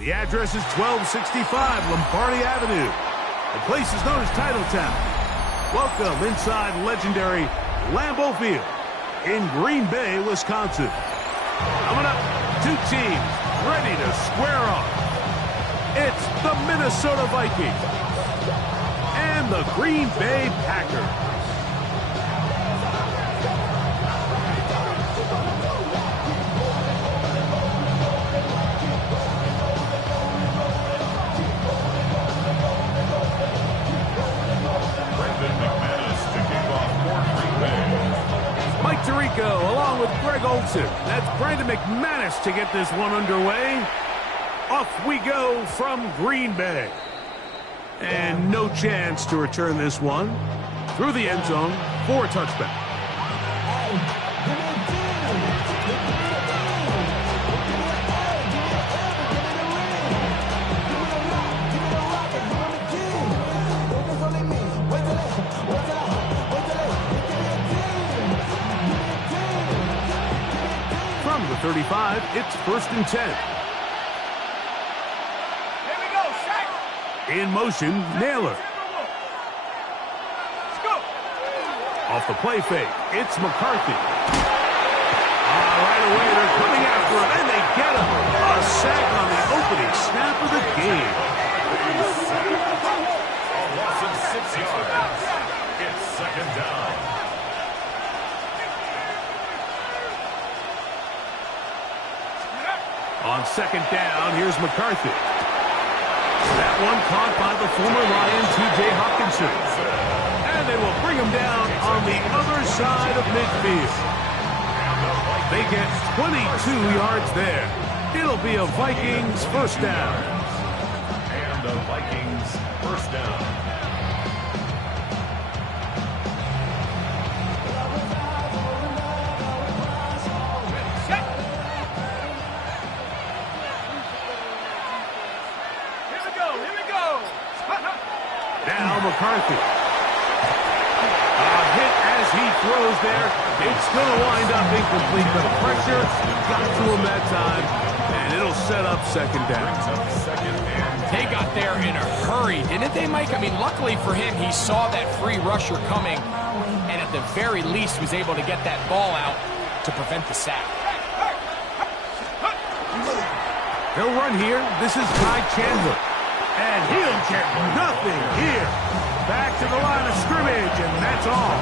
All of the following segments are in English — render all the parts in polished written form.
The address is 1265 Lombardi Avenue. The place is known as Titletown. Welcome inside legendary Lambeau Field in Green Bay, Wisconsin. Coming up, two teams ready to square off. It's the Minnesota Vikings and the Green Bay Packers. Along with Greg Olsen. That's Brandon McManus to get this one underway. Off we go from Green Bay. And no chance to return this one through the end zone for a touchback. From the 35, it's 1st and 10. Here we go, Shaq. In motion, Naylor. Let's go. Off the play fake, it's McCarthy. Right away, they're coming after him, and they get him. A sack on the opening snap of the game. A loss of 6 yards. It's 2nd down. On 2nd down, here's McCarthy. That one caught by the former Lion, T.J. Hawkinson. And they will bring him down on the other side of midfield. They get 22 yards there. It'll be a Vikings 1st down. And a Vikings 1st down. Now McCarthy. A hit as he throws there. It's going to wind up incomplete. The pressure got to him that time, and it'll set up 2nd down. They got there in a hurry, didn't they, Mike? I mean, luckily for him, he saw that free rusher coming, and at the very least was able to get that ball out to prevent the sack. They'll run here. This is Ty Chandler. And he'll get nothing here. Back to the line of scrimmage, and that's all.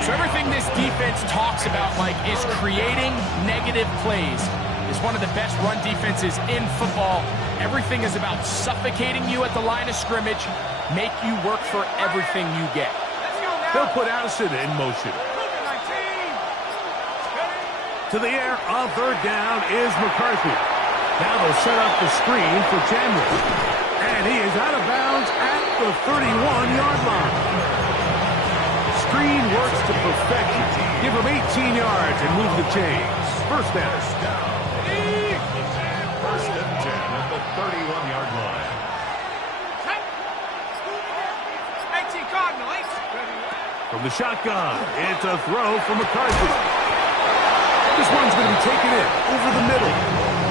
So everything this defense talks about, Mike, is creating negative plays. It's one of the best run defenses in football. Everything is about suffocating you at the line of scrimmage, make you work for everything you get. They'll put Addison in motion. To the air on 3rd down is McCarthy. Now they'll set up the screen for Chandler. And he is out of bounds at the 31-yard line. Screen works to perfection. Give him 18 yards and move the chains. 1st down. 1st and 10 at the 31-yard line. 18 Cardinals. From the shotgun, it's a throw for McCarthy. This one's going to be taken in over the middle.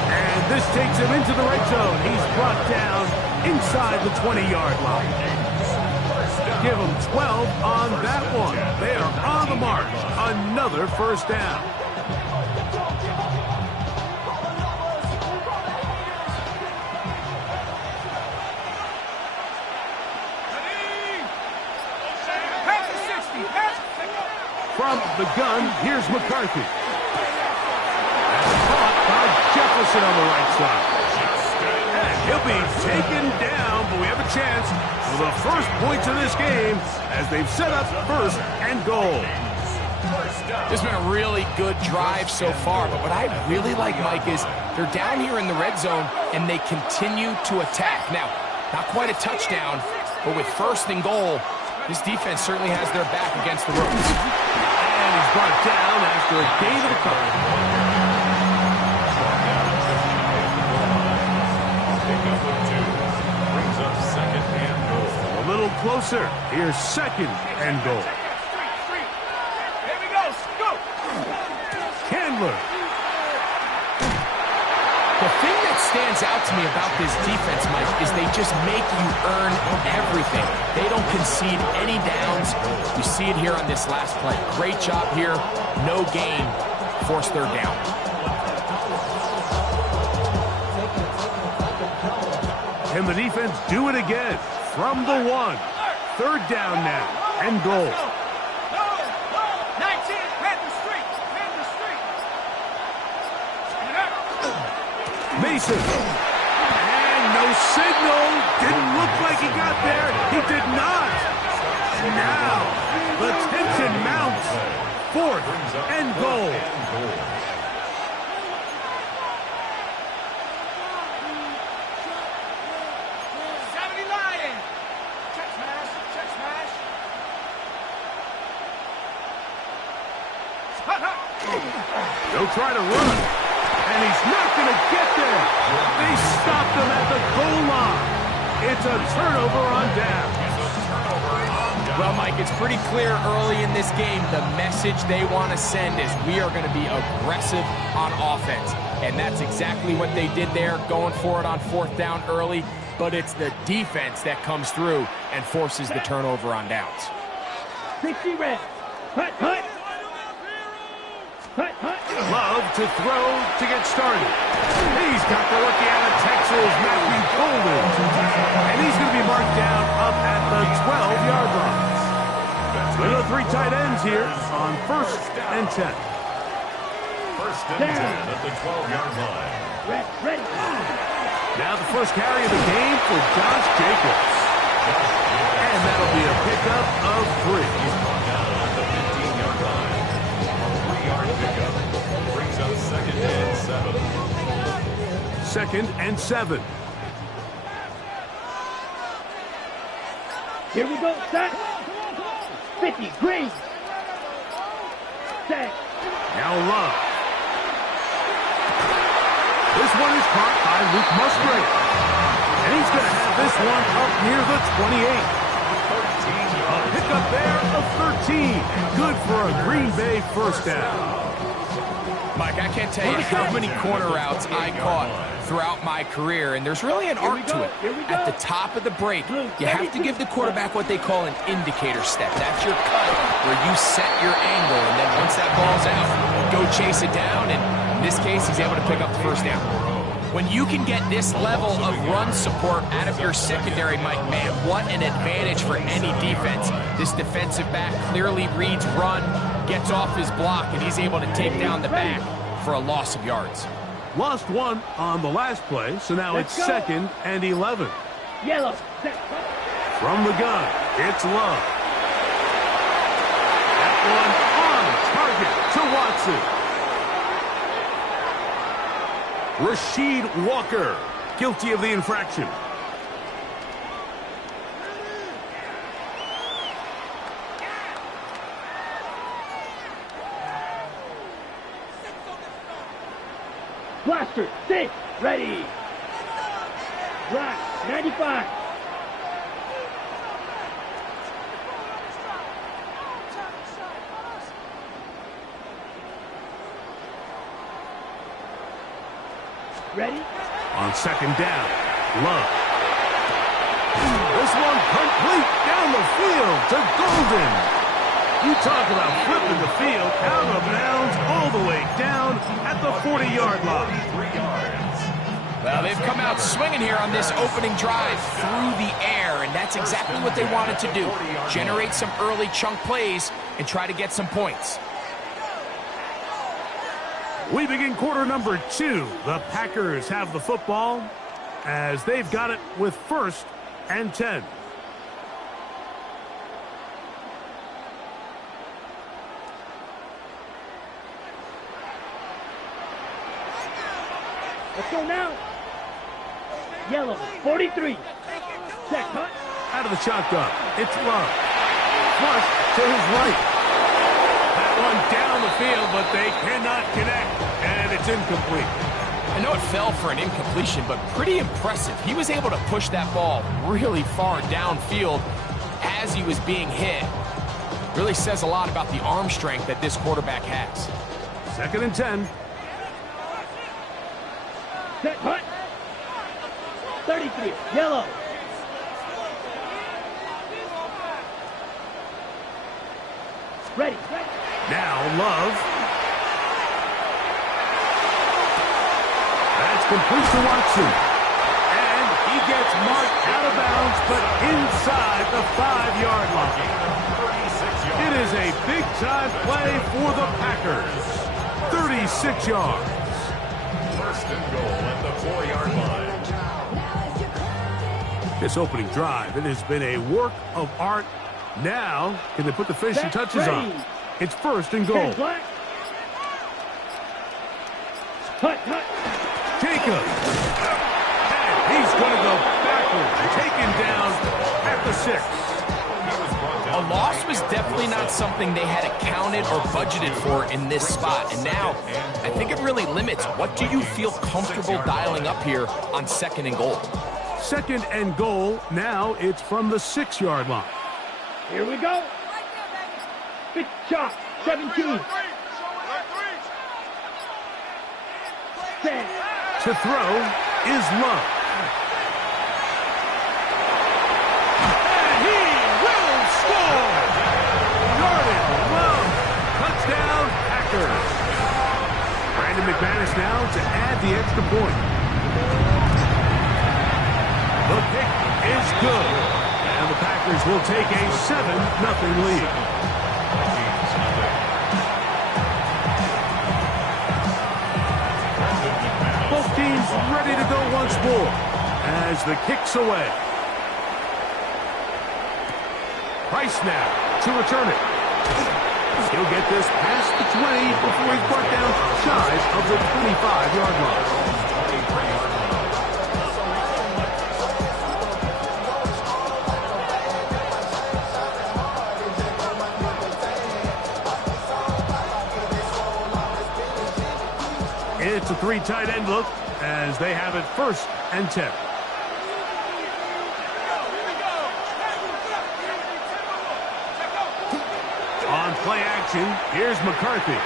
And this takes him into the red zone. He's brought down inside the 20-yard line. Give him 12 on that one. They are on the mark. Another 1st down. From the gun, here's McCarthy. Jefferson on the right side. And he'll be taken down, but we have a chance for the first points of this game as they've set up 1st and goal. This has been a really good drive so far, but what I really like, Mike, is they're down here in the red zone and they continue to attack. Now, not quite a touchdown, but with 1st and goal, this defense certainly has their back against the ropes. And he's brought down after a gain of a couple. A little closer. Here's 2nd and goal. Here we go. Scoop. Chandler. The thing that stands out to me about this defense, Mike, is they just make you earn everything. They don't concede any downs. You see it here on this last play. Great job here. No gain. Forced third down. Can the defense do it again? From the 1. Third down now. And goal. 19, Panther Street. Panther Street. Mason. And no signal. Didn't look like he got there. He did not. Now, the tension mounts. 4th and goal. 70 Lion. Check smash. Check smash. They'll try to run. And he's not going to get there. They stopped him at the goal line. It's a turnover on down. Well, Mike, it's pretty clear early in this game the message they want to send is we are going to be aggressive on offense. And that's exactly what they did there, going for it on 4th down early. But it's the defense that comes through and forces the turnover on downs. 60 red. Hut, hut. Hut, hut. Love to throw to get started. He's got the rookie out of Texas, Matthew Golden. And he's going to be marked down up at the 12-yard line. There are 3 tight ends here on 1st and 10. 1st and 10 at the 12-yard line. Ready. Now the first carry of the game for Josh Jacobs. And that'll be a pickup of 3. He's brought down at the 15-yard line. A 3-yard pickup brings up 2nd and 7. 2nd and 7. Here we go, set. 50, green. Set. Now Love. This one is caught by Luke Musgrave. And he's going to have this one up near the 28. A pickup there of 13. Good for a Green Bay first down. Mike, I can't tell you how many corner routes I caught throughout my career, and there's really an art to it. At the top of the break, you have to give the quarterback what they call an indicator step. That's your cut, where you set your angle, and then once that ball's out, go chase it down, and in this case, he's able to pick up the first down. When you can get this level of run support out of your secondary, Mike, man, what an advantage for any defense. This defensive back clearly reads run, gets off his block, and he's able to take down the back for a loss of yards. Lost 1 on the last play, so now it's 2nd and 11. Yellow. Set. From the gun, it's Love. That one on target to Watson. Rasheed Walker, guilty of the infraction. Blaster, 6, ready. Block, 95. Ready? On 2nd down, Love. This one complete down the field to Golden. You talk about flipping the field out of bounds all the way down at the 40-yard line. 3 yards. Well, they've come out swinging here on this opening drive through the air, and that's exactly what they wanted to do. Generate some early chunk plays and try to get some points. We begin quarter number 2. The Packers have the football as they've got it with 1st and 10. Let's go now. Yellow, 43. Check, hut. Out of the shotgun, it's Love. Flush to his right. That one down the field, but they cannot connect, and it's incomplete. I know it fell for an incompletion, but pretty impressive. He was able to push that ball really far downfield as he was being hit. Really says a lot about the arm strength that this quarterback has. 2nd and 10. Set, hut. 33, yellow. Ready. Now Love. That's complete to Watson. And he gets marked out of bounds, but inside the 5-yard line. It is a big-time play for the Packers. 36 yards. First and goal at the 4-yard line. This opening drive, it has been a work of art. Now, can they put the finishing touches on? It's first and goal. Hut. Jacob. And he's going to go backwards. Taken down at the 6. A loss was definitely not something they had accounted or budgeted for in this spot. And now, I think it really limits what do you feel comfortable dialing up here on second and goal. Second and goal. Now it's from the 6-yard line. Here we go. Big shot. 17. Set. To throw is Love. And he will score! Jordan Love. Touchdown, Packers. Brandon McManus now to add the extra point. The pick is good. And the Packers will take a 7-0 lead. Both teams ready to go once more as the kick's away. Price now to return it. He'll get this past the 20 before he's brought down shy of the 25-yard line. It's a 3 tight end look as they have it first and 10. On play action, here's McCarthy.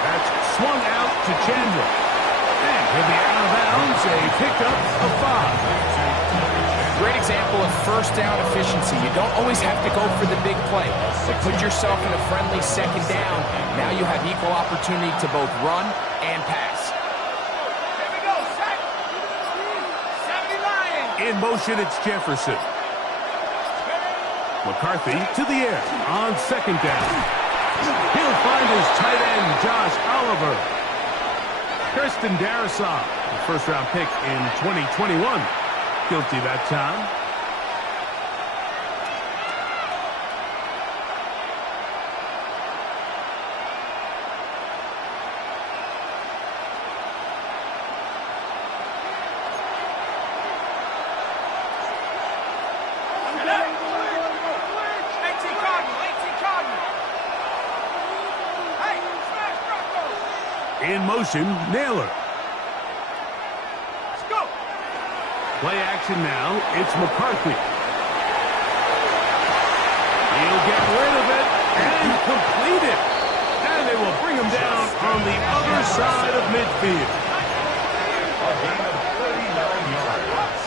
That's swung out to Chandler. And he'll be out of bounds, a pickup of 5. Great example of first down efficiency. You don't always have to go for the big play, but put yourself in a friendly second down. Now you have equal opportunity to both run and pass. Here we go, set. 70 Lions. In motion, it's Jefferson. McCarthy to the air on second down. He'll find his tight end, Josh Oliver. Kirsten Darrisaw, the first-round pick in 2021. Guilty that time. In motion, Naylor. Let's go. Play action now. It's McCarthy. He'll get rid of it and complete it. And they will bring him down on the other side of midfield. A gain of 39 yards.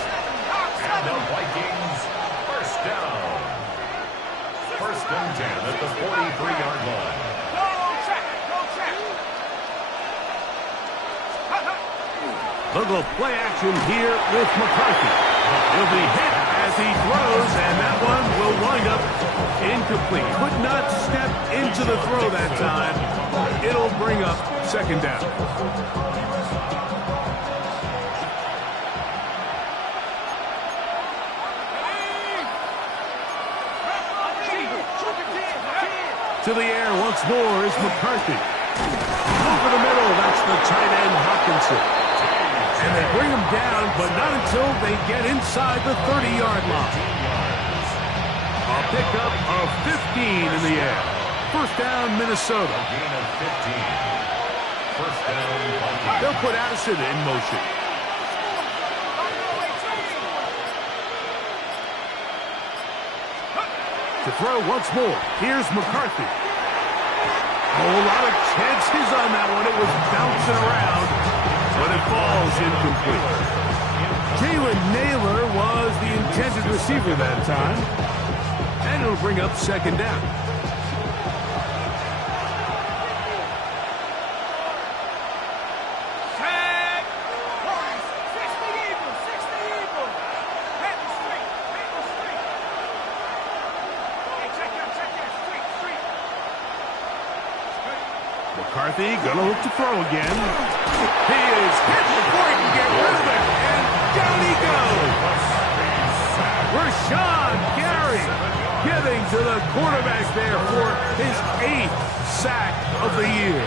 And the Vikings first down. First and 10 at the 43-yard line. They'll go play action here with McCarthy. He'll be hit as he throws, and that one will wind up incomplete. Could not step into the throw that time. It'll bring up second down. To the air once more is McCarthy. Over the middle, that's the tight end Hopkinson. And they bring him down, but not until they get inside the 30-yard line. A pickup of 15 in the air. First down, Minnesota. Gain of 15. First down, Vikings. They'll put Addison in motion. To throw once more, here's McCarthy. A whole lot of chances on that one. It was bouncing around, but it falls incomplete. Jalen Naylor was the intended receiver that time. And it'll bring up second down. Set. 60 Eagles, 60 Eagles. Head straight, head straight. Hey, check that, straight. McCarthy gonna look to throw again. He is hit before he can get rid of it. And down he goes. Rashawn Gary getting to the quarterback there for his 8th sack of the year.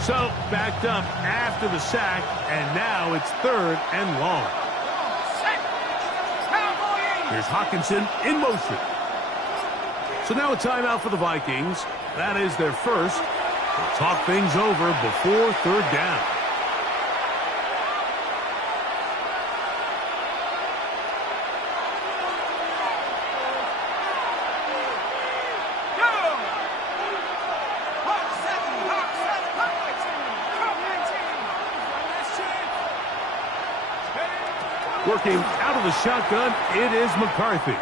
So backed up after the sack, and now it's 3rd and long. Set. Cowboy. Here's Hawkinson in motion. So now a timeout for the Vikings. That is their first. They'll talk things over before 3rd down. Go. Hawk 7, Hawk 7, Hawk 19. Working out of the shotgun, it is McCarthy.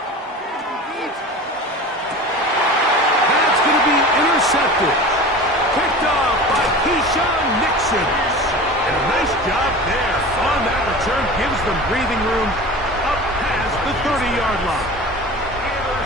That's going to be intercepted. Picked off by Keyshawn Nixon. And a nice job there on that return. Gives them breathing room up past the 30-yard line.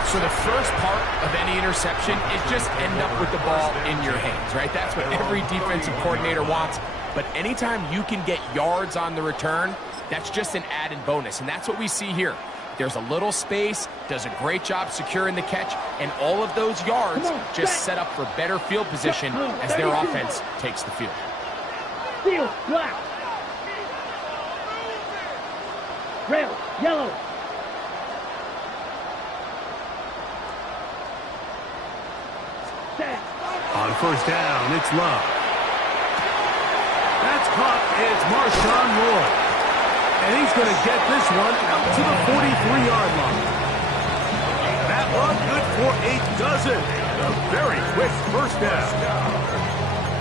So the first part of any interception is just end up with the ball in your hands, right? That's what every defensive coordinator wants. But anytime you can get yards on the return, that's just an added bonus. And that's what we see here. There's a little space, does a great job securing the catch, and all of those yards just set up for better field position as their offense takes the field. Field, black. Rail, yellow. Set. On 1st down, it's Love. That's caught. It's Marshawn Lloyd. And he's going to get this one out to the 43-yard line. That one good for a dozen. A very quick 1st down.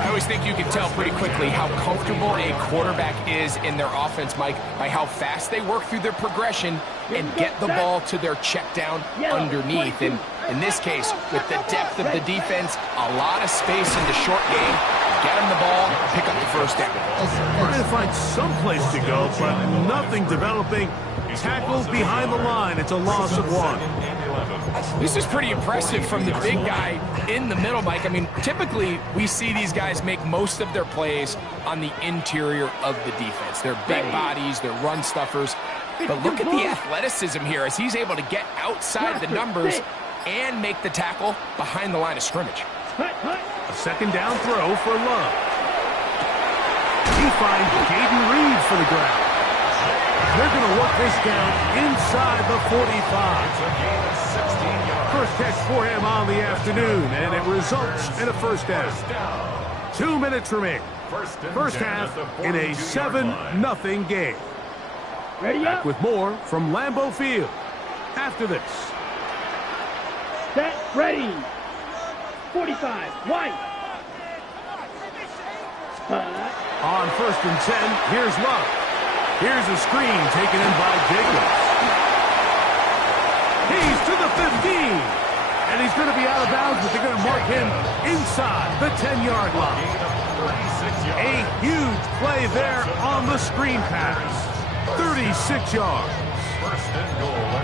I always think you can tell pretty quickly how comfortable a quarterback is in their offense, Mike, by how fast they work through their progression and get the ball to their check down underneath. And in this case, with the depth of the defense, a lot of space in the short game, get them the ball, pick up the 1st down. Trying to find some place to go, but nothing developing. Tackled behind the line. It's a loss of 1. This is pretty impressive from the big guy in the middle, Mike. I mean, typically we see these guys make most of their plays on the interior of the defense. They're big bodies, they're run stuffers. But look at the athleticism here as he's able to get outside the numbers and make the tackle behind the line of scrimmage. A 2nd down throw for Love. He finds Jaden Reed for the grab. They're going to work this down inside the 45. First catch for him on the afternoon, and it results in a 1st down. 2 minutes remaining. First half in a 7-0 game. Ready Back up. with more from Lambeau Field after this. Set, ready. 45, wide. On 1st and 10, here's Love. Here's a screen taken in by Jacobs. He's to the 15. And he's going to be out of bounds, but they're going to mark him inside the 10-yard line. A huge play there on the screen pass. 36 yards.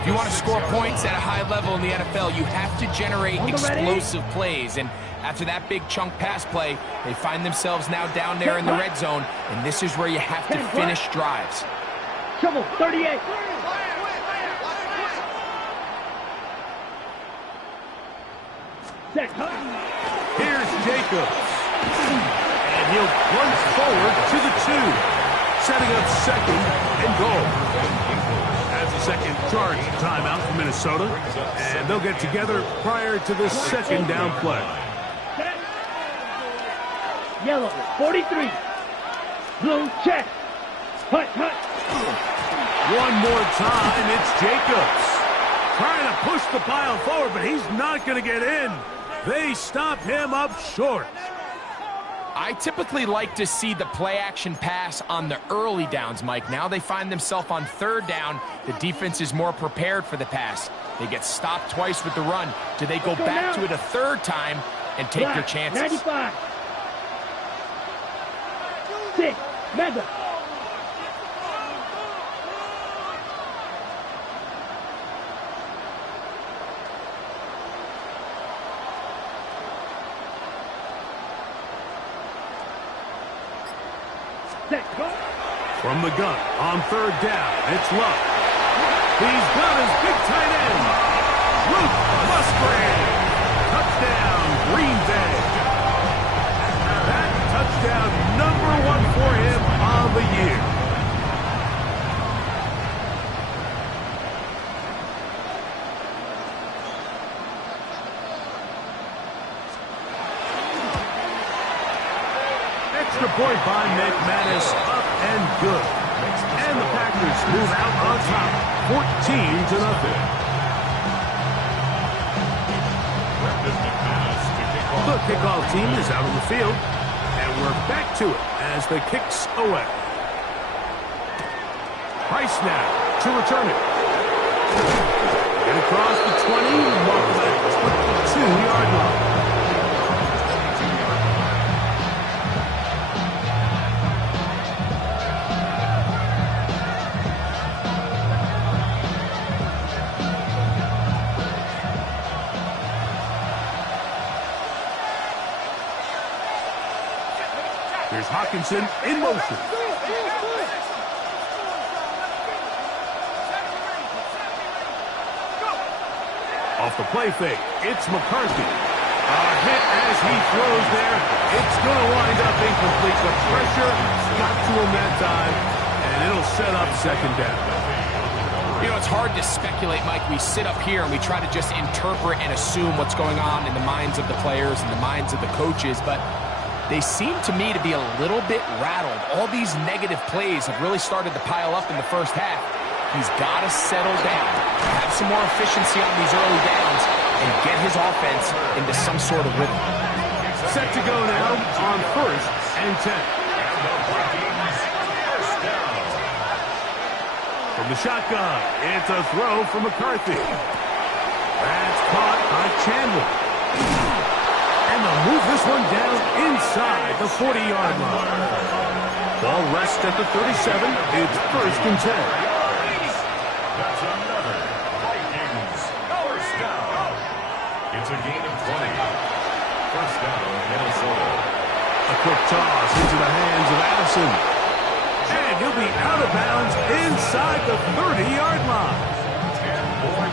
If you want to score points at a high level in the NFL, you have to generate explosive plays. And after that big chunk pass play, they find themselves now down there in the red zone. And this is where you have to finish drives. Trouble, 38. Set. Here's Jacobs. And he'll plunge forward to the 2. Setting up 2nd and goal. That's a second charge timeout for Minnesota. And they'll get together prior to this 2nd down play. Yellow, 43. Blue, check. Hut. One more time, it's Jacobs. Trying to push the pile forward, but he's not going to get in. They stop him up short. I typically like to see the play-action pass on the early downs, Mike. Now they find themselves on third down. The defense is more prepared for the pass. They get stopped twice with the run. Do they go back to it a third time and take their chances? 95. 6. Mega. From the gun on third down, it's Love. He's got his big tight end, Luke Musgrave. Touchdown, Green Bay. That touchdown #1 for him on the year. Extra point by McManus, up and good. And the Packers move out on top, 14-0. The kickoff team is out on the field, and we're back to it as the kick's away. Price now to return it. Get across the 20, mark that 22-yard line. Here's Hawkinson in motion. Off the play fake, it's McCarthy. A hit as he throws there. It's going to wind up incomplete. The pressure got to him that time, and it'll set up second down. You know, it's hard to speculate, Mike. We sit up here and we try to just interpret and assume what's going on in the minds of the players and the minds of the coaches, but they seem to me to be a little bit rattled. All these negative plays have really started to pile up in the first half. He's got to settle down, have some more efficiency on these early downs, and get his offense into some sort of rhythm. Set to go now on 1st and 10. And the VIKINGS first down. From the shotgun, it's a throw from McCarthy. That's caught by Chandler. And they'll move this one down inside the 40-yard line. Ball rests at the 37. It's 1st and 10. That's another VIKINGS first down. It's a gain of 20. First down, Minnesota. A quick toss into the hands of Addison. And he'll be out of bounds inside the 30-yard line.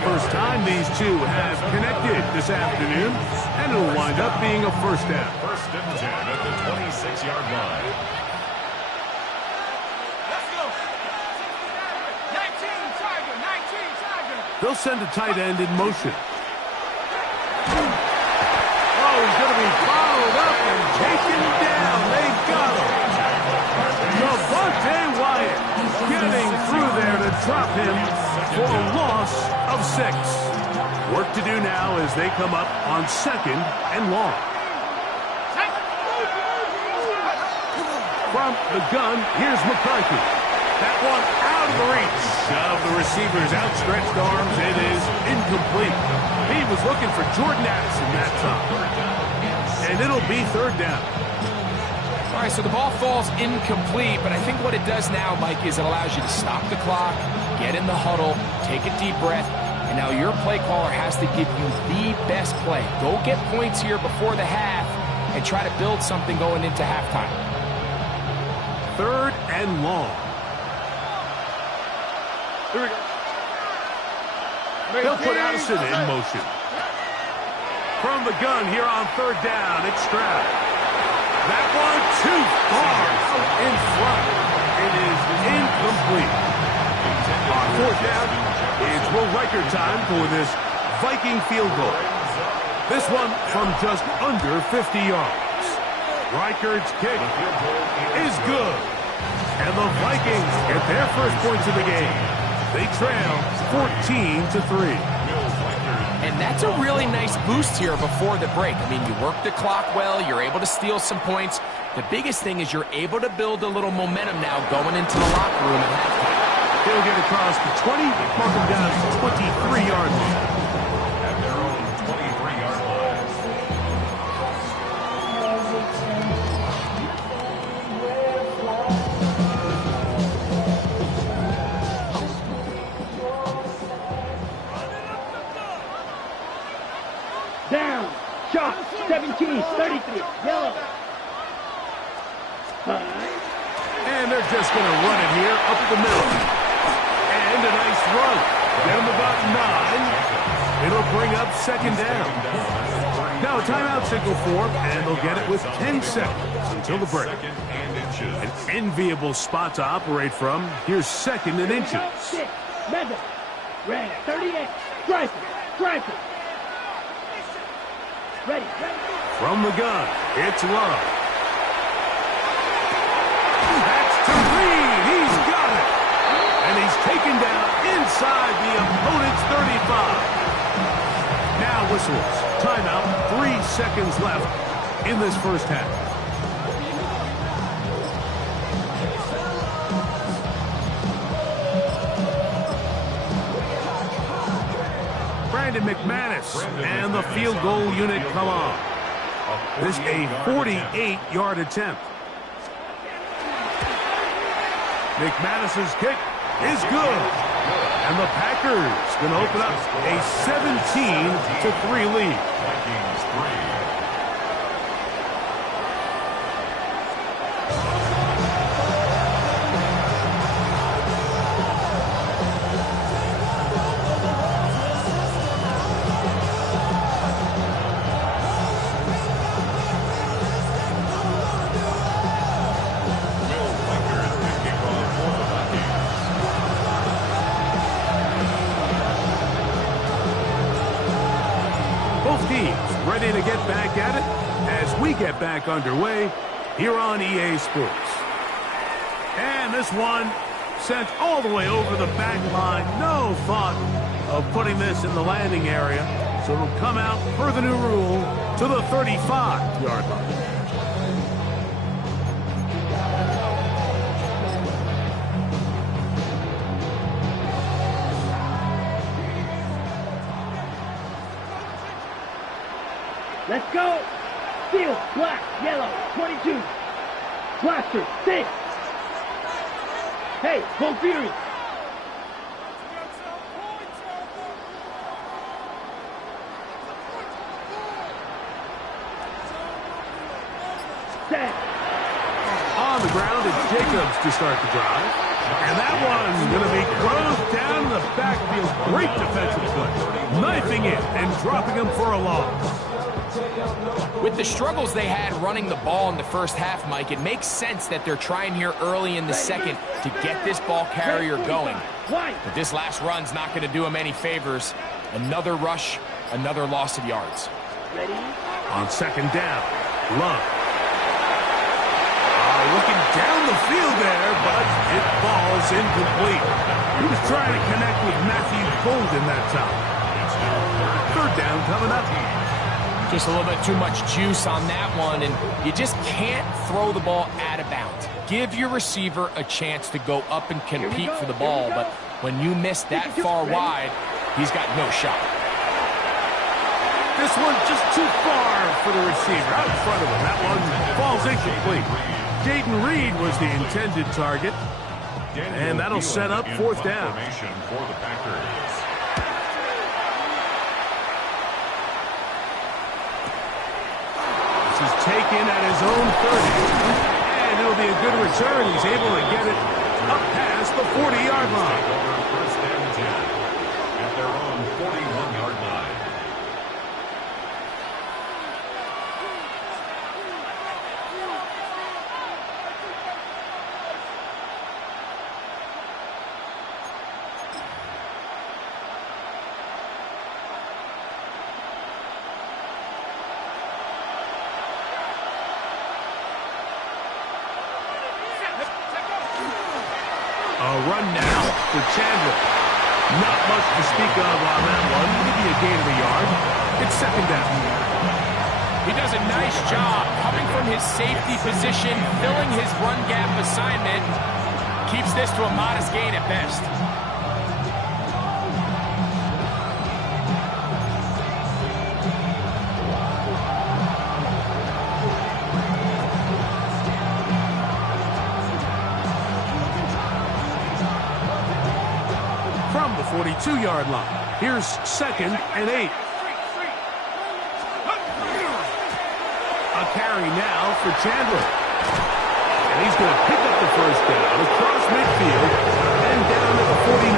First time these two have connected this afternoon, and it'll wind up being a first down. First and 10 at the 26-yard line. Let's go. 19 Tiger. They'll send a tight end in motion. Oh, he's going to be followed up and taken down. They got him. Devontae Wyatt getting through there to drop him for a loss of 6. Work to do now as they come up on 2nd and long. From the gun, here's McCarthy. That one out of the reach of the receiver's outstretched arms. It is incomplete. He was looking for Jordan Addison that time. And it'll be 3rd down. All right, so the ball falls incomplete, but I think what it does now, Mike, is it allows you to stop the clock, get in the huddle, take a deep breath, and now your play caller has to give you the best play. Go get points here before the half and try to build something going into halftime. 3rd and long. Here we go. They'll put Addison in motion. From the gun here on 3rd down, it's Stroud. That one too far out in front. It is incomplete. On 4th down, it's Will Riker time for this Viking field goal. This one from just under 50 yards. Riker's kick is good. And the Vikings get their first points of the game. They trail 14-3. And that's a really nice boost here before the break. I mean, you work the clock well, you're able to steal some points. The biggest thing is you're able to build a little momentum now going into the locker room at halftime. They'll get across the 20, mark them down to 23-yard line. At their own 23-yard line. Down. Shot. 17-33. Yellow. And they're just going to run it here up the middle. And a nice run. Get them about 9. It'll bring up second down. Now a timeout signal for them, and they'll get it with 10 seconds until the break. An enviable spot to operate from. Here's second and inches. 6. Mender. Red. 38. Striker. Striker. Ready. From the gun, it's Love. That's to Reed. He's got it. And he's taken down inside the opponent's 35. Now whistles. Timeout. 3 seconds left in this first half. Brandon McManus and the field goal unit come on. This a 48-yard attempt. McManus's kick is good. And the Packers going to open up a 17-3 lead. Vikings 3. Both teams ready to get back at it as we get back underway here on EA Sports. And this one sent all the way over the back line. No thought of putting this in the landing area. So it'll come out per the new rule to the 35-yard line. Let's go. Field. Black. Yellow. 22. Blaster. 6. Hey, go Fury. Set. On the ground, it's Jacobs to start the drive. And that one's going to be closed down in the backfield. Great defensive play. Knifing it and dropping him for a loss. With the struggles they had running the ball in the first half, Mike, it makes sense that they're trying here early in the second to get this ball carrier going. But this last run's not going to do him any favors. Another rush, another loss of yards. Ready? On second down, Love. Looking down the field there, but it falls incomplete. He was trying to connect with Matthew Golden that time. Third down coming up. Just a little bit too much juice on that one, and you just can't throw the ball out of bounds. Give your receiver a chance to go up and compete for the ball, but when you miss that far wide, he's got no shot. This one just too far for the receiver. Out in front of him. That one falls incomplete. Jaden Reed was the intended target, and that'll set up fourth down. For the Packers. This is taken at his own 30, and it'll be a good return. He's able to get it up past the 40-yard line. First and 10 at their own 41-yard line. A run now for Chandler. Not much to speak of on that one. Maybe a gain of a yard. It's second down. He does a nice job coming from his safety position, filling his run gap assignment. Keeps this to a modest gain at best. From the 42-yard line, here's 2nd and 8. A carry now for Chandler. And he's going to pick up the first down across midfield and down to the 49.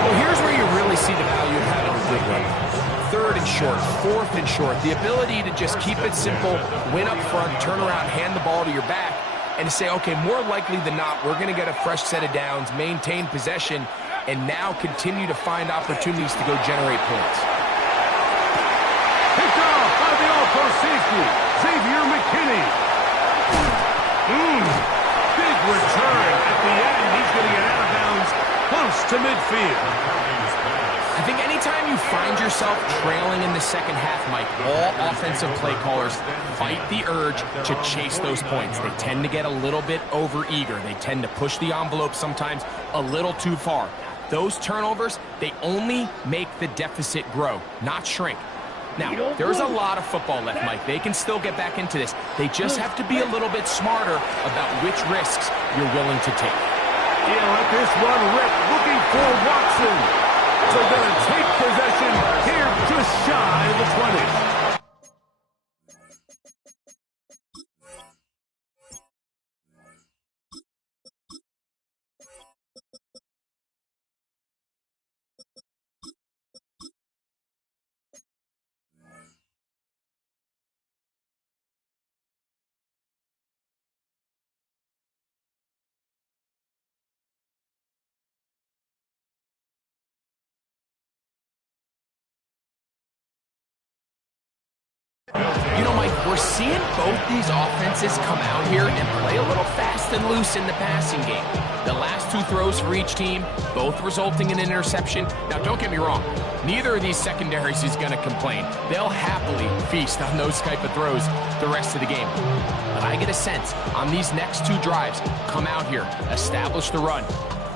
Well, here's where you really see the value of having a good run. 3rd and short, 4th and short. The ability to just keep it simple, win up front, turn around, hand the ball to your back, and to say, okay, more likely than not, we're going to get a fresh set of downs, maintain possession, and now continue to find opportunities to go generate points. Picked off by the all-pro safety, Xavier McKinney. Big return at the end. He's going to get out of bounds close to midfield. I think anytime you find yourself trailing in the second half, Mike, all offensive play callers fight the urge to chase those points. They tend to get a little bit overeager. They tend to push the envelope sometimes a little too far. Those turnovers, they only make the deficit grow, not shrink. Now, there's a lot of football left, Mike. They can still get back into this. They just have to be a little bit smarter about which risks you're willing to take. He'll let this one rip, looking for Watson. So going to take possession here just shy of the 20. You know, Mike, we're seeing both these offenses come out here and play a little fast and loose in the passing game. The last 2 throws for each team, both resulting in an interception. Now, don't get me wrong. Neither of these secondaries is going to complain. They'll happily feast on those type of throws the rest of the game. But I get a sense on these next 2 drives, come out here, establish the run,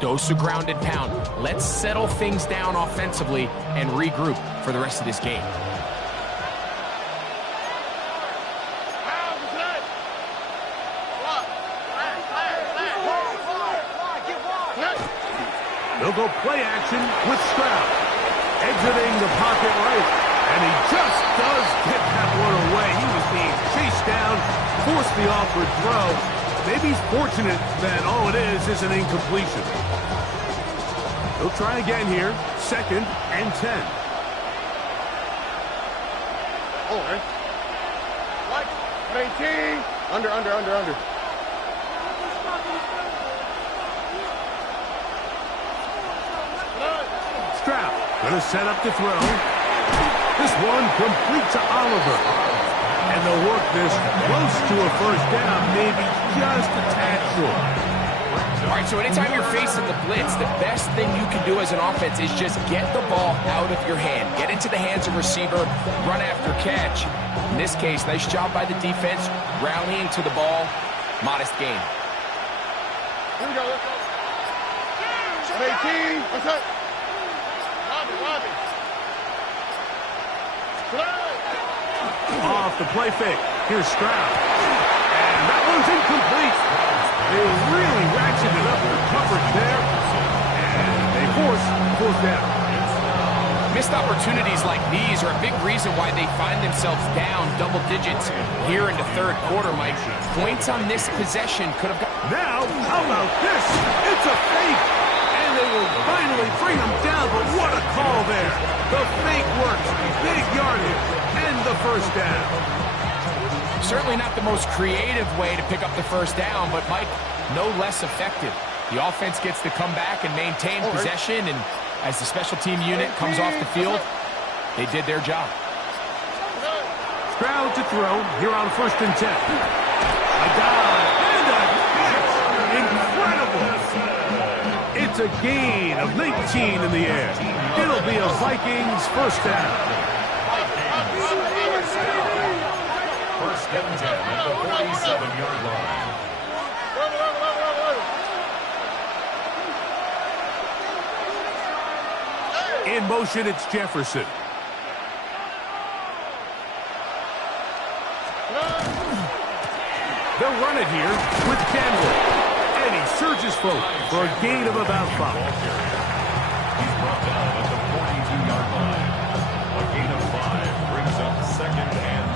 dose of ground and pound. Let's settle things down offensively and regroup for the rest of this game. They'll go play action with Stroud. Exiting the pocket right. And he just does get that one away. He was being chased down, forced the awkward throw. Maybe he's fortunate that all it is an incompletion. He'll try again here. 2nd and 10. Over. What? 18. Under. Stroud going to set up the throw. This one complete to Oliver. And they'll work this close to a first down, maybe just a tad short. All right, so anytime you're facing the blitz, the best thing you can do as an offense is just get the ball out of your hand. Get into the hands of receiver, run after catch. In this case, nice job by the defense, rallying to the ball. Modest gain. Here we go. Let's go. 18. What's up? Robbie. Off the play fake. Here's Stroud. And that one's incomplete. They really ratcheted up their coverage there. And they force fourth down. Missed opportunities like these are a big reason why they find themselves down double digits here in the 3rd quarter, Mike. Points on this possession could have got... Now, how about this? It's a fake. And they will finally bring them down, but what a call there. The fake works. Big yardage. And the first down. Certainly not the most creative way to pick up the first down, but, Mike, no less effective. The offense gets to come back and maintain possession, and as the special team unit comes off the field, they did their job. Stroud to throw here on 1st and 10. A dive and a catch. Incredible. It's a a gain of 19 in the air. It'll be a Vikings first down. First and 10 at the 47-yard line. In motion, it's Jefferson. They'll run it here with Campbell. And he surges forward for a gain of about 5. He's brought down at the 42-yard line. A gain of 5 brings up second and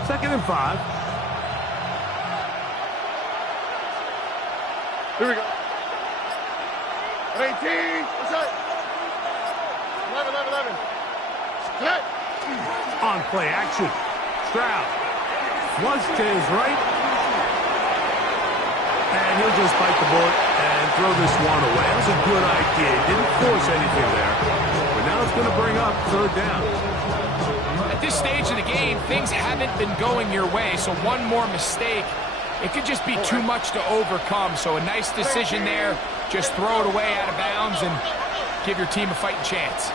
5. Second and 5. Here we go. 18. What's that? 11. Cut. On play action. Stroud. Flush to his right. And he'll just bite the bullet and throw this one away. That was a good idea. Didn't force anything there. But now it's going to bring up third down. At this stage of the game, things haven't been going your way, so one more mistake, it could just be too much to overcome. So a nice decision there. Just throw it away out of bounds and give your team a fighting chance.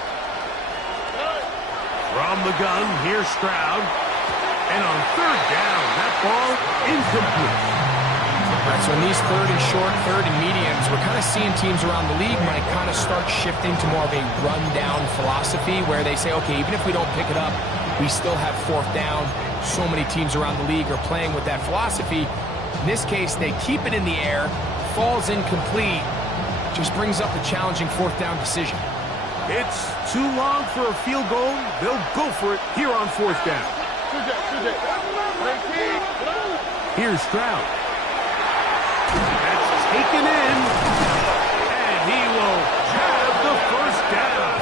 From the gun, here's Stroud. And on third down, that ball incomplete. All right, so in these third and short, third and mediums, we're kind of seeing teams around the league might kind of start shifting to more of a run-down philosophy where they say, okay, even if we don't pick it up, we still have fourth down. So many teams around the league are playing with that philosophy. In this case, they keep it in the air, falls incomplete, just brings up a challenging fourth down decision. It's too long for a field goal. They'll go for it here on fourth down. Here's Stroud. That's taken in. And he will have the first down.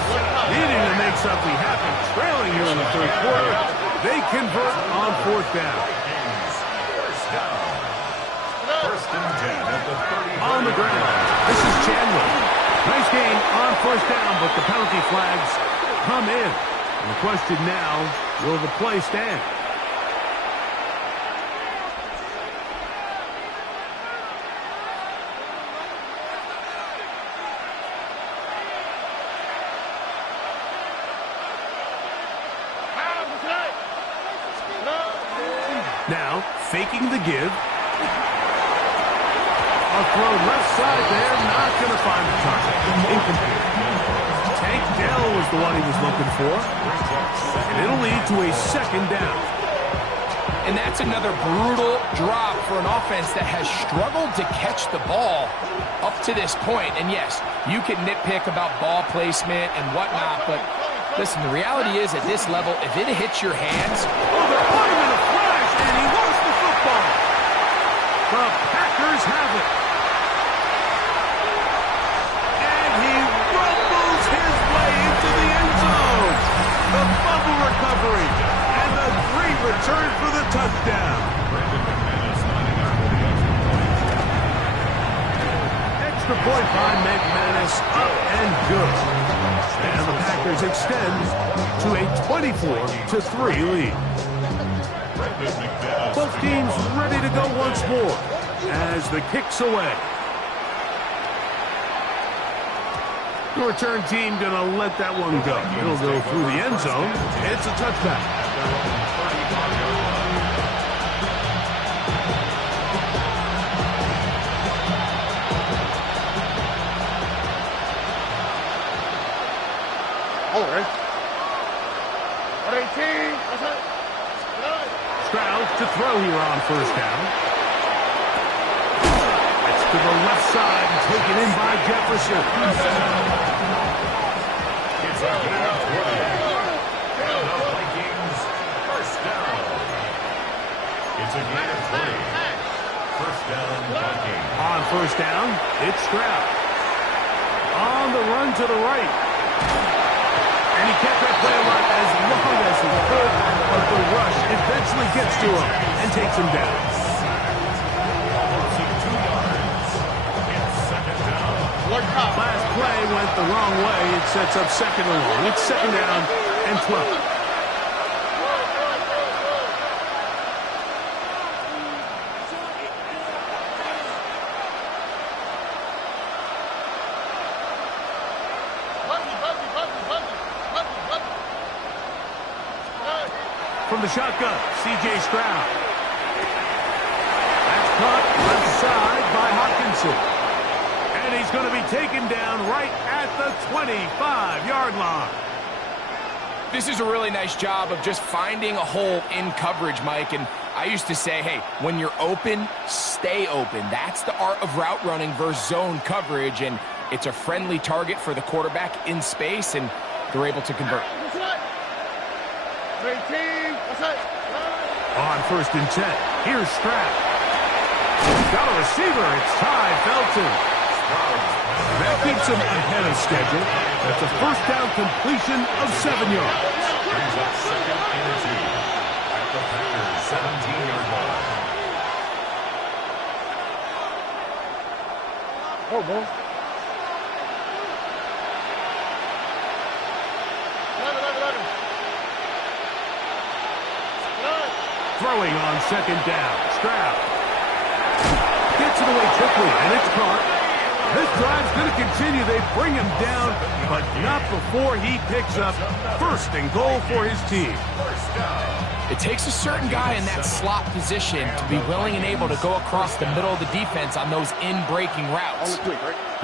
Needing to make something happen. Trailing here in the third quarter. They convert on fourth down. First and 10 at the 30. On the ground. This is Chandler. Nice gain on first down, but the penalty flags come in. And the question now, will the play stand? Now, faking the give. A throw left side there, not going to find the target. Incomplete. Tank Dell was the one he was looking for. And it'll lead to a second down. And that's another brutal drop for an offense that has struggled to catch the ball up to this point. And yes, you can nitpick about ball placement and whatnot, but listen, the reality is at this level, if it hits your hands... Oh, they're putting him in a flash, and he lost the football. The Packers have it. The fumble recovery, and a great return for the touchdown. Extra point by McManus, up and good. And the Packers extend to a 24-3 lead. Both teams ready to go once more as the kick's away. The return team going to let that one go. It'll go through the end zone. It's a touchback. All right. 18. Stroud to throw here on first down. That's to the left side and taken in by Jefferson. It's a gain of 20. And the Vikings first down. It's a gain of 20. First down, Vikings. On first down, it's Stroud. On the run to the right. And he kept that play alive as long as he could, but the rush eventually gets to him and takes him down. Last play went the wrong way. It sets up second and long. It's second down and 12. from the shotgun. C.J. Stroud. That's caught left side by Hawkinson. And he's going to be taken down right at the 25-yard line. This is a really nice job of just finding a hole in coverage, Mike. And I used to say, hey, when you're open, stay open. That's the art of route running versus zone coverage. And it's a friendly target for the quarterback in space, and they're able to convert. On 1st and 10, here's Stroud. Got a receiver. It's Ty Felton. That keeps him ahead of schedule. That's a first down completion of 7 yards. Brings up 2nd and 2 at the Packers' 17-yard line. Oh, boy. Throwing on 2nd down. Stroud gets it away quickly, and it's caught. This drive's going to continue. They bring him down, but not before he picks up 1st and goal for his team. It takes a certain guy in that slot position to be willing and able to go across the middle of the defense on those in-breaking routes.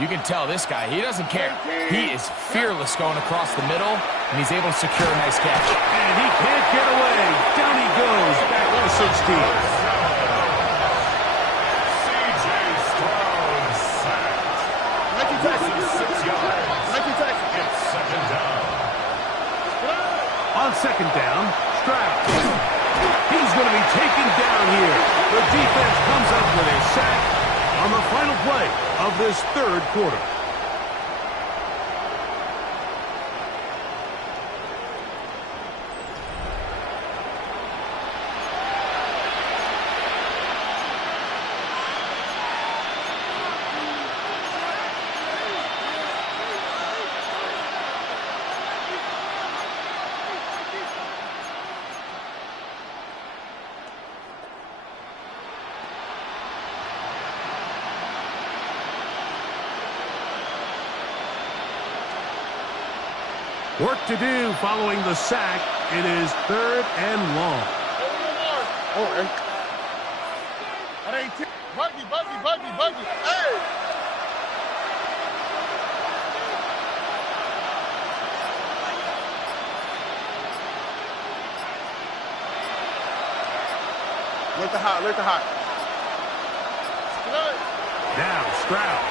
You can tell this guy, he doesn't care. He is fearless going across the middle, and he's able to secure a nice catch. And he can't get away. Down he goes, back to 16. On 2nd down, Stroud. He's going to be taken down here. The defense comes up with a sack on the final play of this 3rd quarter. Work to do following the sack. It is 3rd and long. Buggy. Hey! Let the hot. Now Stroud.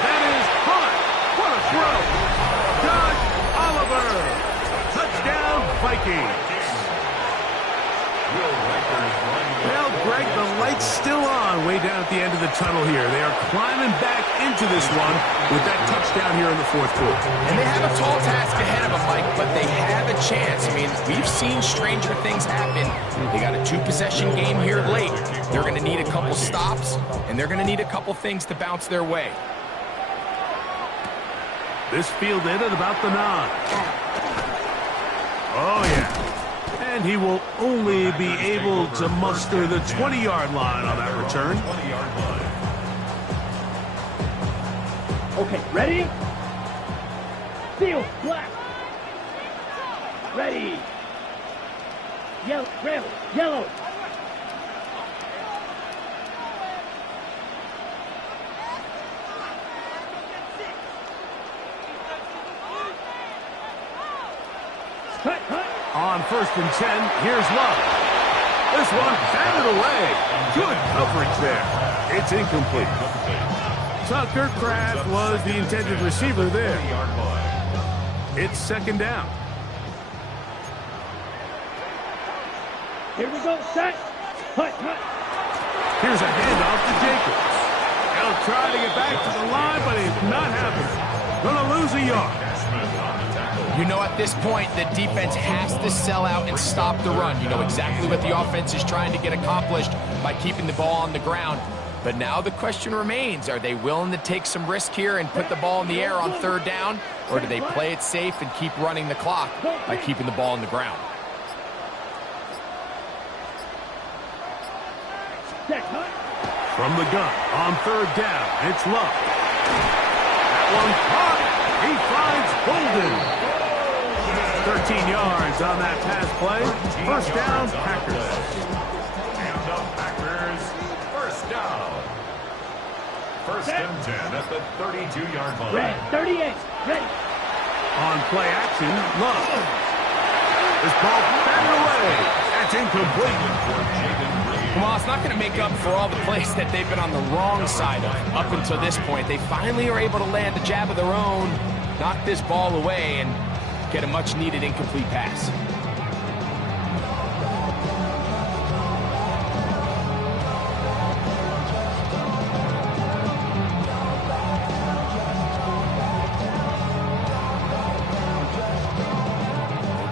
That is caught. What a throw. Josh Oliver. Touchdown, Vikings. Well, Greg, the light's still on way down at the end of the tunnel here. They are climbing back into this one with that touchdown here in the 4th quarter. And they have a tall task ahead of them, Mike, but they have a chance. I mean, we've seen stranger things happen. They got a 2-possession game here late. They're going to need a couple stops, and they're going to need a couple things to bounce their way. This fielded at about the 9. Oh, yeah. And he will only be able to muster the 20-yard line on that return. Okay, ready? Field, black. Ready. Yellow, red, yellow. Cut. On 1st and 10, here's Love. This one batted away. Good coverage there. It's incomplete. Tucker Kraft was the intended receiver there. It's 2nd down. Here we go, set. Cut. Here's a handoff to Jacobs. He'll try to get back to the line, but it's not happening. Gonna lose a yard. You know, at this point, the defense has to sell out and stop the run. You know exactly what the offense is trying to get accomplished by keeping the ball on the ground. But now the question remains, are they willing to take some risk here and put the ball in the air on 3rd down? Or do they play it safe and keep running the clock by keeping the ball on the ground? From the gun, on 3rd down, it's Love. That one caught. He finds Bolden. 13 yards on that pass play. First down, Packers. And the Packers, first down. First and 10 at the 32-yard line. Red, 38. Ready. On play action, Love. This ball batted away. That's incomplete. Well, it's not going to make up for all the plays that they've been on the wrong side of up until this point. They finally are able to land a jab of their own, knock this ball away, and get a much-needed incomplete pass.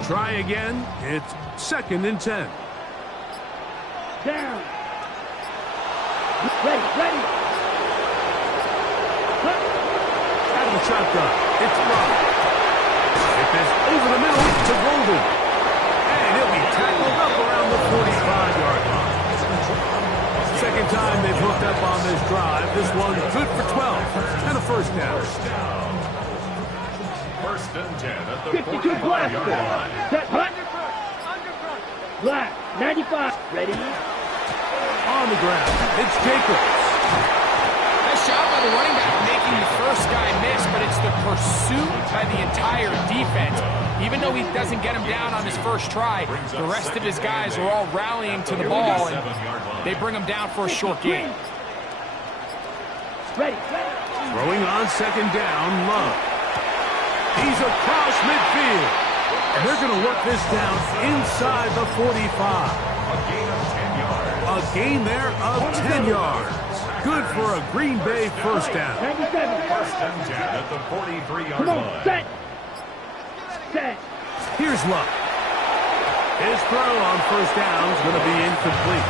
Try again. It's 2nd and 10. Down. Ready, ready. Cut. Out of the shotgun. It's run. It is over the middle to Golden. And he'll be tackled up around the 45-yard line. Second time they've hooked up on this drive. This one good for 12 and a first down. First and 10 at the 52 black. 45-yard line. Set, hut. Black, 95. Ready. On the ground, it's Jacobs. Nice job by the running back making the first guy miss, but it's the pursuit by the entire defense. Even though he doesn't get him down on his first try, the rest of his guys are all rallying to the ball, and they bring him down for a short gain. Ready. Throwing on second down, Love. He's across midfield. And they're going to work this down inside the 45. A gain of 10 yards. A gain there of 10 yards. Good for a Green Bay first down. 97. First and 10 at the 43-yard Come on, line. set. Set. Here's Luck. His throw on first down is going to be incomplete.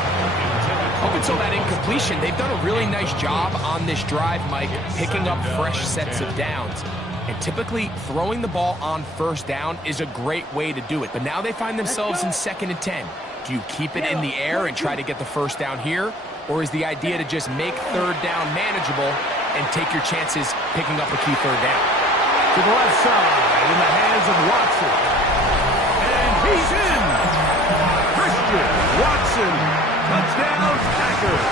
Up until that incompletion, they've done a really nice job on this drive, Mike, picking up fresh sets of downs. And typically, throwing the ball on first down is a great way to do it. But now they find themselves in 2nd and 10. Do you keep it in the air and try to get the first down here? Or is the idea to just make third down manageable and take your chances picking up a key third down? To the left side, in the hands of Watson. And he's in! Christian Watson. Touchdown, Packers.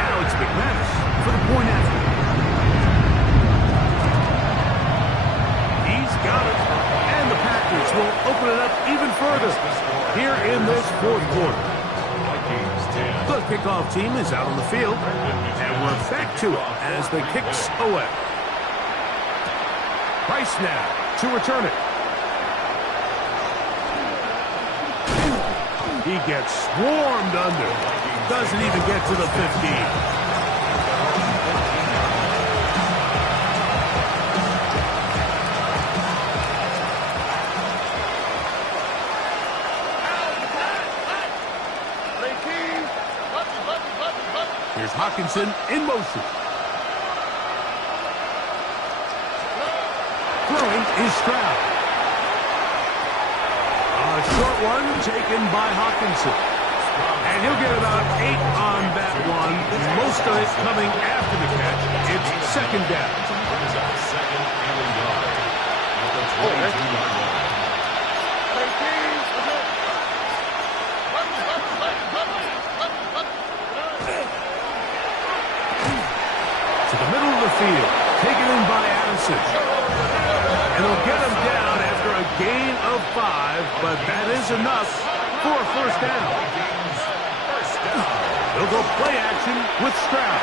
Now it's McManus for the point after. He's got it. And the Packers will open it up even further here in this fourth quarter. The kickoff team is out on the field, and we're back to it as the kick's away. Price now to return it. He gets swarmed under. Doesn't even get to the 15. Here's Hawkinson in motion. Throwing is Stroud. A short one taken by Hawkinson. And he'll get about 8 on that one. Most of it coming after the catch. It's second down. Second and a yard at the 22-yard line. To the middle of the field. Taken in by Addison. And he'll get him down after a gain of 5, but that is enough for a first down. He'll go play action with Stroud.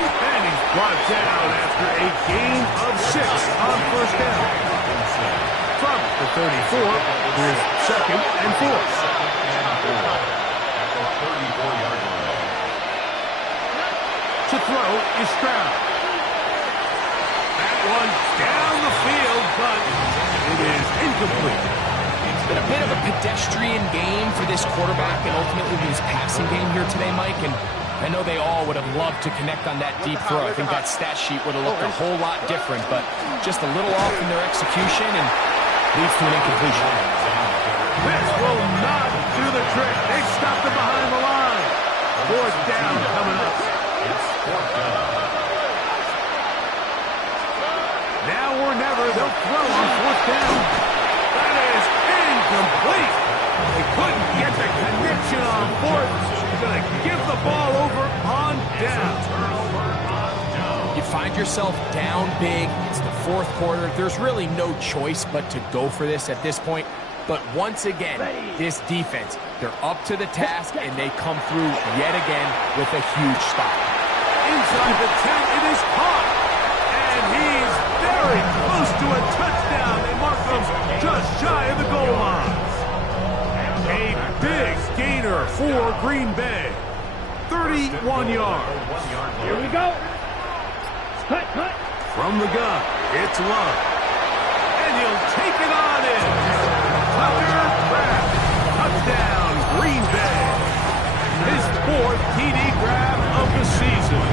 And he's brought down after a gain of 6 on first down. From the 34, here's 2nd and 4. To throw is Stroud. That one down the field, but it is incomplete. It's been a bit of a pedestrian game for this quarterback and ultimately his passing game here today, Mike. And I know they all would have loved to connect on that deep throw. I think that stat sheet would have looked a whole lot different, but just a little off in their execution and leads to an incompletion. This will not do the trick. They stopped it behind the line. Fourth down coming up. It's fourth down. Now or never, they'll throw on fourth down. Formation on fourth. Going to give the ball over on down. You find yourself down big. It's the fourth quarter. There's really no choice but to go for this at this point. But once again, this defense, they're up to the task, and they come through yet again with a huge stop. Inside the 10, it is caught. And he's very close to a touchdown. They mark him just shy of the goal line. A big gainer for Green Bay. 31 yards. Here we go. Cut, cut. From the gun, it's Love. And he'll take it on in. Tucker Craft. Touchdown, Green Bay. His fourth TD grab of the season.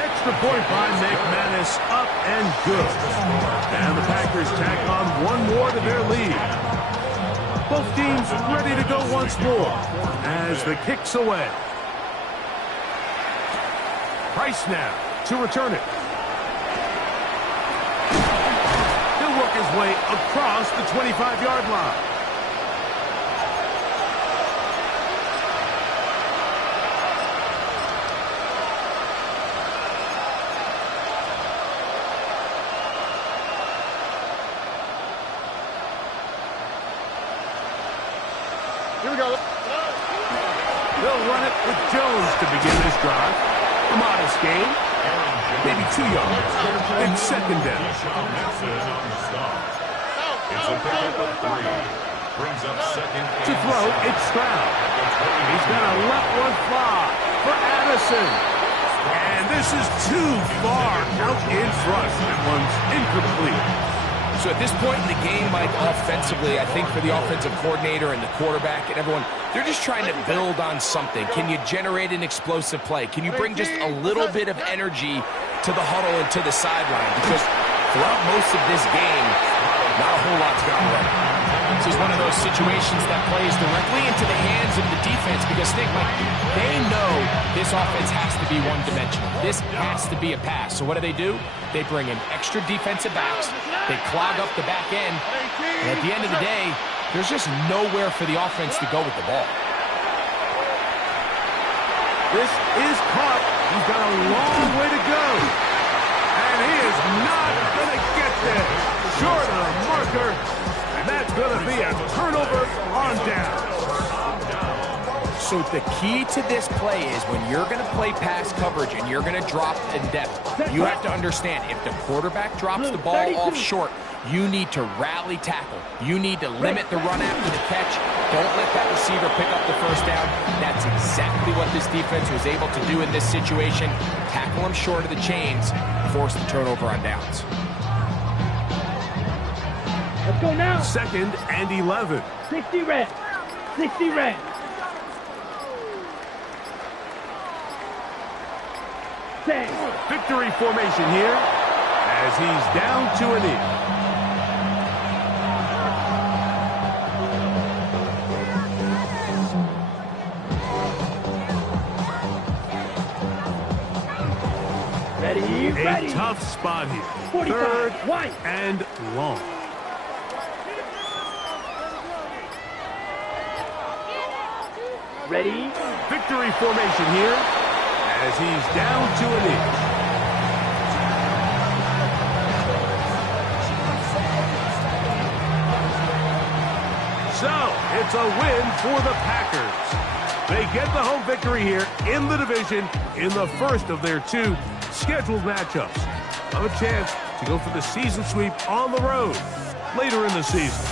Extra point by McManus, up and good. And the Packers tack on one more to their lead. Both teams ready to go once more as the kick's away. Price now to return it. He'll work his way across the 25-yard line. Here we go. They'll run it with Jones to begin this drive. A modest gain, maybe 2 yards. It's second down. It's a pickup of 3. Brings up second. To throw, it's Stroud. He's going to let one fly for Addison. And this is too far out in front. That one's incomplete. So at this point in the game, Mike, offensively, I think for the offensive coordinator and the quarterback and everyone, they're just trying to build on something. Can you generate an explosive play? Can you bring just a little bit of energy to the huddle and to the sideline? Because throughout most of this game, not a whole lot's gone right. This is one of those situations that plays directly into the hands of the defense because, think, Mike, they know this offense has to be one-dimensional. This has to be a pass. So what do? They bring in extra defensive backs. They clog up the back end. And at the end of the day, there's just nowhere for the offense to go with the ball. This is caught. He's got a long way to go. And he is not going to get there. Short of the marker. And that's going to be a turnover on down. So the key to this play is when you're going to play pass coverage and you're going to drop in depth, you have to understand if the quarterback drops the ball off short, you need to rally tackle. You need to limit the run after the catch. Don't let that receiver pick up the first down. That's exactly what this defense was able to do in this situation. Tackle him short of the chains, force the turnover on downs. Let's go now. Second and 11. 60 red. 60 red. Victory formation here as he's down to a knee. Ready. A tough spot here. 45, Third wide. and long. Ready. Victory formation here as he's down to a knee. So, it's a win for the Packers. They get the home victory here in the division in the first of their 2 scheduled matchups. Have a chance to go for the season sweep on the road later in the season.